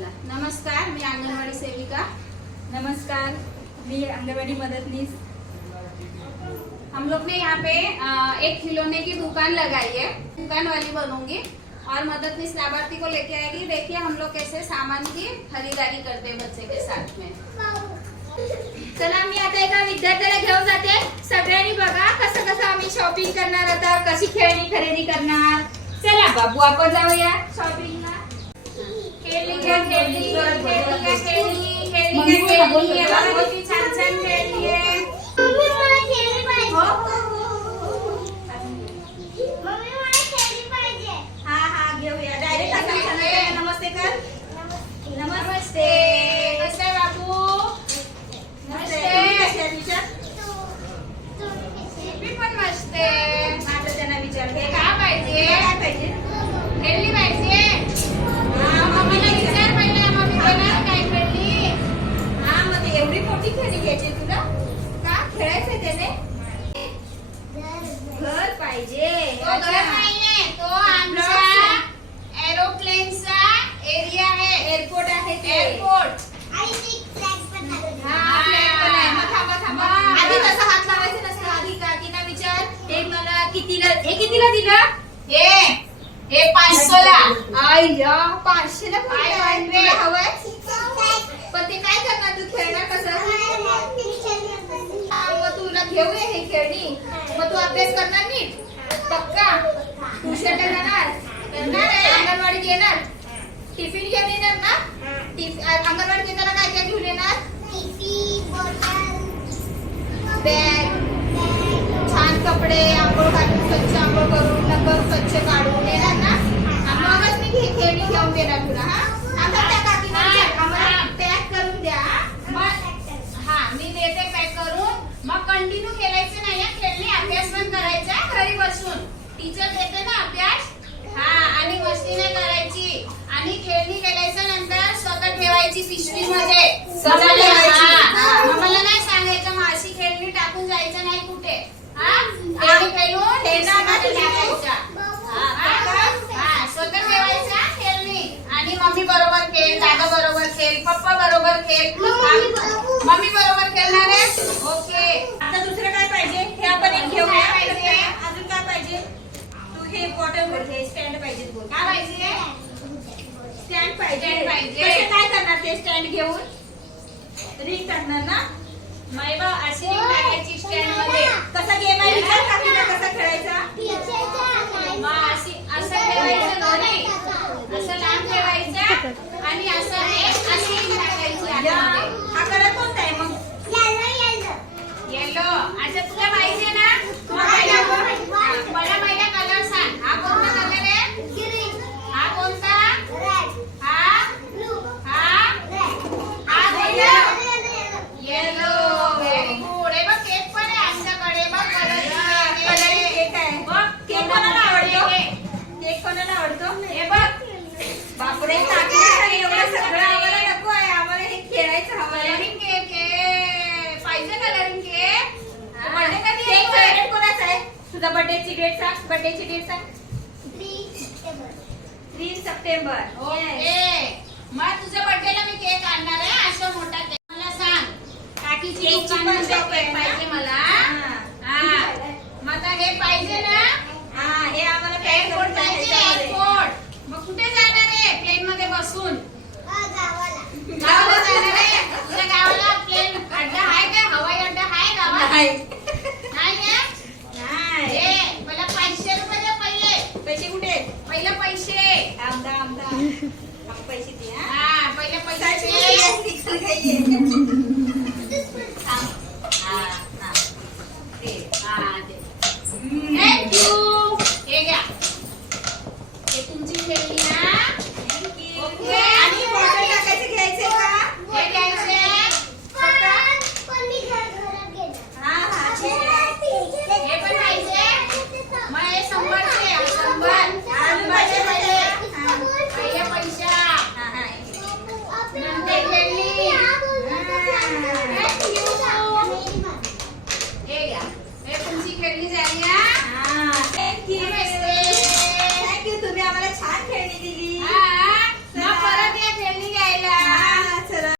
चला नमस्कार मी अंगणवाडी सेविका. नमस्कार मी अंगनवाड़ी मददनीश हम लोग ने यहाँ पे एक खिलौने की दुकान लगाई है. दुकान वाली बनूंगी और मददनीश लाभार्थी को लेके आएगी. देखिए हम लोग कैसे सामान की खरीदारी करते हैं बच्चे के साथ में। चला मी आता एका विद्यार्थ्याला घेऊन जाते. सगळ्यांनी बघा कसं कसं आम्ही शॉपिंग करणार आता कशी खेळणी खरेदी करणार. चला बाबू आपण जाऊया शॉपिंगला las niñas. खेळायचंय त्याने? घर पाहिजे. तो घर नाहीये तो आमचा एरोप्लेनचा एरिया आहे. एअरपोर्ट आहे ते. हा. आधी तसं हात लावायचं नसतं. आधी काकीना विचार. हे मला कितीला हे कितीला दिलं? हे हे आय्या hundred. तुला हवंय? पण ते काय करणार? तू खेळणार कसं? हा, घेऊया हे खेळणी. मग तू अभ्यास करणार नीट? पक्का? ट्युशनला जाणार? करणार आहे. अंगणवाडीत येणार टिफिन घेऊन येणार ना? अंगणवाडीत येताना काय काय घेऊन येणार? बॅग. छान कपडे आंघोळ काढून स्वच्छ आंघोळ करून नंतर स्वच्छ काढून येणार ना? मगच मी खेळणी घेऊन देणार तुला हा आता त्या काकीला विचार, आम्हाला पॅक करून द्या हा? मग हा मी देते पॅक करून मग कंटिन्यू खेळायचं नाही हं, खेळणी अभ्यास पण करायचा घरी बसून. टीचर देते ना अभ्यास? हा आणि मस्ती नाही करायची. आणि खेळणी खेळायचं नंतर स्वतः ठेवायची. हा. मग मला नाही सांगायचं मग अशी खेळणी टाकून जायचं नाही कुठे. हा? खेळून स्वतः ठेवायचा खेळणी. आणि मम्मी बरोबर खेळ दादा बरोबर खेळ पप्पा बरोबर खेळ मम्मी बरोबर खेळणार आहे ओके आता दुसरं काय पाहिजे हे आपण एक घेऊया काय पाहिजे? अजून काय पाहिजे तू हे बॉटल हे स्टँड पाहिजे काय पाहिजे? स्टँड पाहिजे. पाहिजे. कसे काय करणार ते स्टँड घेऊन? रिंग करणार ना माय बा अशी ring टाकायची स्टँडमध्ये कसा गेम आहे विचार काकीला कसा खेळायचा मग अशी असं ठेवायचं दोन्ही असं लांब ठेवायचं आणि असं हे अशी ring टाकायची या, आतमध्ये हा कलर कोणता आहे मग येलो अच्छा तुला पाहिजे ना तुला पाहिजे हा, मला पहिला कलर सांग हा कोणता कलर आहे हा कोणता हा हा हा कोणता येलो व्हेरी गुड हे बघ केक पण आहे आमच्याकडे बघ कलर कलर केक आहे बघ केक कोणाला आवडतो केक कोणाला आवडतो हे बघ बापरे काकीला तर एवढं सगळं आम्हाला नको आहे आम्हाला हे खेळायचं हवं आहे colouring cake colouring cake birthday cake तुझा बर्थडेची डेट सांग. बर्थडेची डेट सांग. तीन सप्टेंबर. ओके मग तुझ्या बर्थडेला मी केक आणणार आहे. असं मोठा केक मला सांग. पण केक ना? पाहिजे मला. हा. मग पाहिजे ना? हा हे आम्हाला पॅक एअरपोर्ट करून पाहिजे द्यायचं आहे. एअरपोर्ट मग कुठे जाणार आहे प्लेन मध्ये बसून गावाला जाणार आहे तुझ्या गावाला प्लेन अड्डा आहे का हवाई अड्डा आहे गावात नाही. नाही ना? नाही. ए मला पाचशे रुपये दे पहिले. पैसे कुठे? पहिले पैसे. आमदा आमदा. पैसे दे हा. हा पहिले पैसे दे. खेळली जाऊया थँक्यू थँक्यू तुम्ही आम्हाला छान खेळ